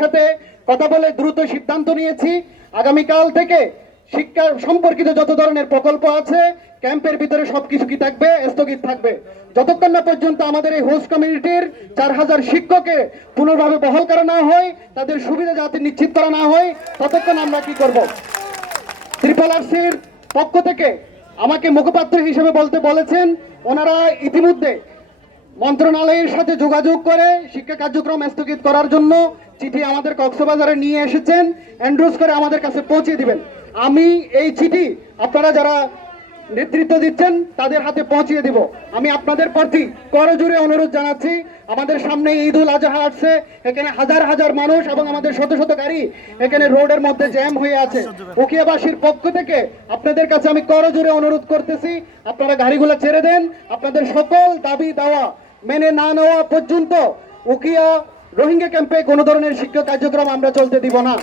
সাথে কথা বলে দ্রুত সিদ্ধান্ত নিয়েছি। আগামীকাল থেকে শিক্ষা সম্পর্কিত যত ধরনের প্রকল্প আছে, ক্যাম্পের ভিতরে সবকিছু কি থাকবে, স্থগিত থাকবে। যতক্ষণ না পর্যন্ত আমাদের এই হোস্ট কমিউনিটির চার হাজার শিক্ষককে পুনর্ভাবে বহাল করা না হয়, তাদের সুবিধা যাতে নিশ্চিত করা না হয়, ততক্ষণ আমরা কি করব? ত্রিপল আরসির পক্ষ থেকে আমাকে মুখপাত্র হিসেবে বলতে বলেছেন, ওনারা ইতিমধ্যে মন্ত্রণালয়ের সাথে যোগাযোগ করে শিক্ষা কার্যক্রম স্থগিত করার জন্য চিঠি আমাদের কক্সবাজারে নিয়ে এসেছেন। এন্ড্রোজ করে আমাদের কাছে পৌঁছে দিবেন। আমি এই চিঠি আপনারা যারা নেতৃত্ব দিচ্ছেন, তাদের হাতে পৌঁছিয়ে দিব। আমি আপনাদের প্রতি করজোরে অনুরোধ জানাচ্ছি, আমাদের সামনে ঈদ উল আজহা আসছে, এখানে হাজার হাজার মানুষ এবং আমাদের শত শত গাড়ি এখানে রোডের মধ্যে জ্যাম হয়ে আছে। উকিয়াবাসীর পক্ষ থেকে আপনাদের কাছে আমি করজোরে অনুরোধ করতেছি, আপনারা গাড়িগুলো ছেড়ে দেন, আপনাদের সকল দাবি দাওয়া মেনে না নেওয়া পর্যন্ত উকিয়া রোহিঙ্গা ক্যাম্পে কোনো ধরনের শিক্ষা কার্যক্রম আমরা চলতে দিব না।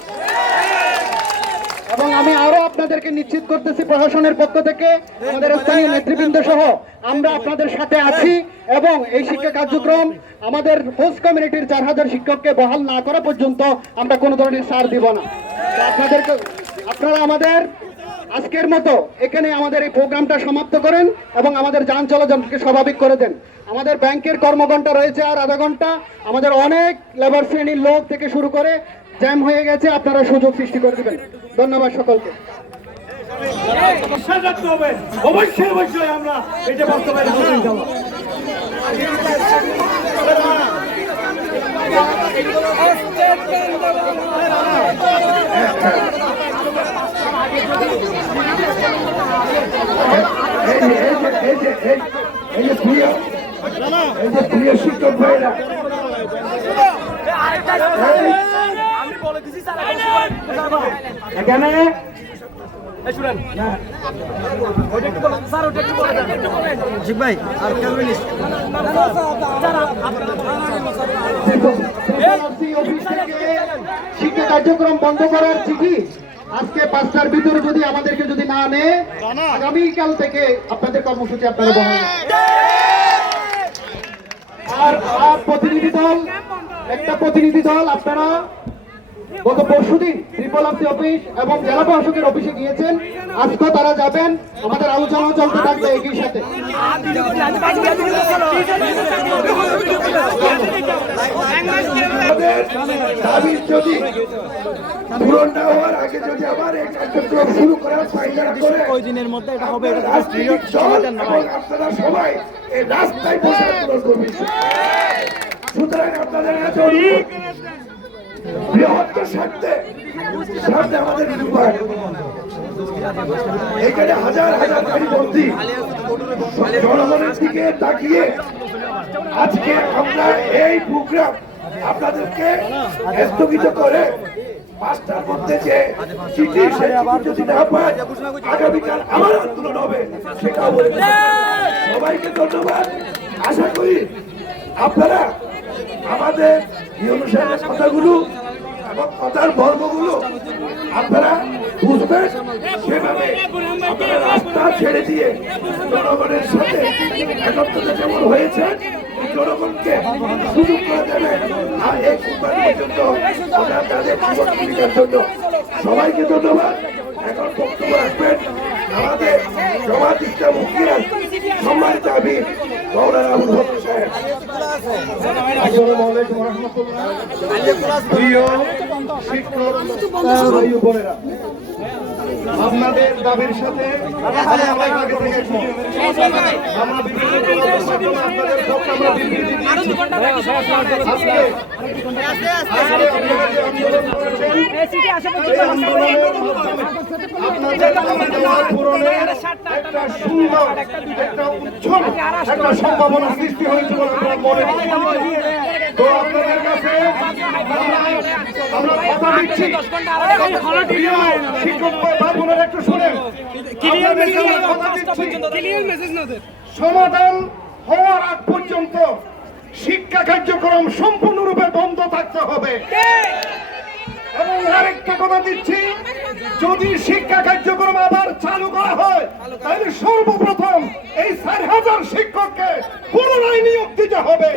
এবং আমি আরও আপনাদেরকে নিশ্চিত করতেছি প্রশাসনের পক্ষ থেকে, আমাদের স্থানীয় নেতৃবৃন্দ সহ আমরা আপনাদের সাথে আছি এবং এই শিক্ষা কার্যক্রম আমাদের হোস্ট কমিউনিটির চার হাজার শিক্ষককে বহাল না করা পর্যন্ত আমরা কোনো ধরনের সার দিব না। আপনাদেরকে আপনারা আমাদের আজকের মতো এখানে আমাদের এই প্রোগ্রামটা সমাপ্ত করেন এবং আমাদের যান চলাচলকে স্বাভাবিক করে দেন। আমাদের ব্যাংকের কর্মঘণ্টা রয়েছে আর আধা ঘণ্টা আমাদের অনেক লেবার শ্রেণির লোক থেকে শুরু করে জ্যাম হয়ে গেছে আপনারা সুযোগ সৃষ্টি করে দেবেন। ধন্যবাদ সকলকে। অবশ্যই অবশ্যই আমরা এটা বাস্তবায়ন করে যাব কার্যক্রম বন্ধ করার চিঠি। আজকে পাঁচটার ভিতরে যদি আমাদেরকে না নেয় আগামীকাল থেকে আপনাদের কর্মসূচি আপনারা বহাল আর আর প্রতিনিধি দল একটা প্রতিনিধি দল আপনারা গত পরশুদিন ত্রিপল আরসি অফিস এবং জেলা প্রশাসকের অফিসে গিয়েছেন। আজকেও তারা যাবেন। আমাদের আলোচনাও চলতে থাকবে একই সাথে। আমাদের যদি পূরণ না হওয়ার আগে যদি আবার এই কার্যক্রম শুরু করার পায়খানা করে ওই দিনের মধ্যে এটা হবে রাজনৈতিক আপনারা সবাই এই রাস্তায় বসে আন্দোলন করবেন। সুতরাং আপনাদের কাছে বৃহত্তর স্বার্থে স্বার্থে আমাদের এখানে হাজার হাজার গাড়ি বন্দি। জনগণের দিকে তাকিয়ে আজকে আমরা এই প্রোগ্রাম আপনাদেরকে স্থগিত করে পাঁচটার মধ্যে যে চিঠি চিঠি যদি না পায়, আগামীকাল আন্দোলন হবে, সেটাও সবাইকে ধন্যবাদ। আশা করি আপনারা আমাদের নিয়ম কথাগুলো এবং কথার আপনারা বুঝবেন, সেভাবে আপনারা রাস্তা ছেড়ে দিয়ে জনগণের সাথে একত্রতা যেমন হয়েছে, জনগণকে সুযোগ করে দেবে। আর পর্যন্ত তাদের জন্য সবাইকে ধন্যবাদ। এখন বক্তব্য রাখবেন আমাদের সমাজ ইসলাম সম্মানিত আমি আপনাদের দাবির সাথে আপনাদের একটা সুন্দর, একটা উজ্জ্বল, একটা সম্ভাবনা সৃষ্টি হয়েছে বলে আমরা মনে করি। তো আপনাদের কাছে আমরা কথা দিচ্ছি। শিক্ষক ভাই বোনেরা একটু শুনেন। সমাধান হওয়ার আগ পর্যন্ত শিক্ষা কার্যক্রম সম্পূর্ণরূপে বন্ধ থাকতে হবে। এবং আরেকটা কথা দিচ্ছি যদি শিক্ষা কার্যক্রম তাহলে সর্বপ্রথম এই চার হাজার শিক্ষককে পুনরায় নিয়োগ দিতে হবে।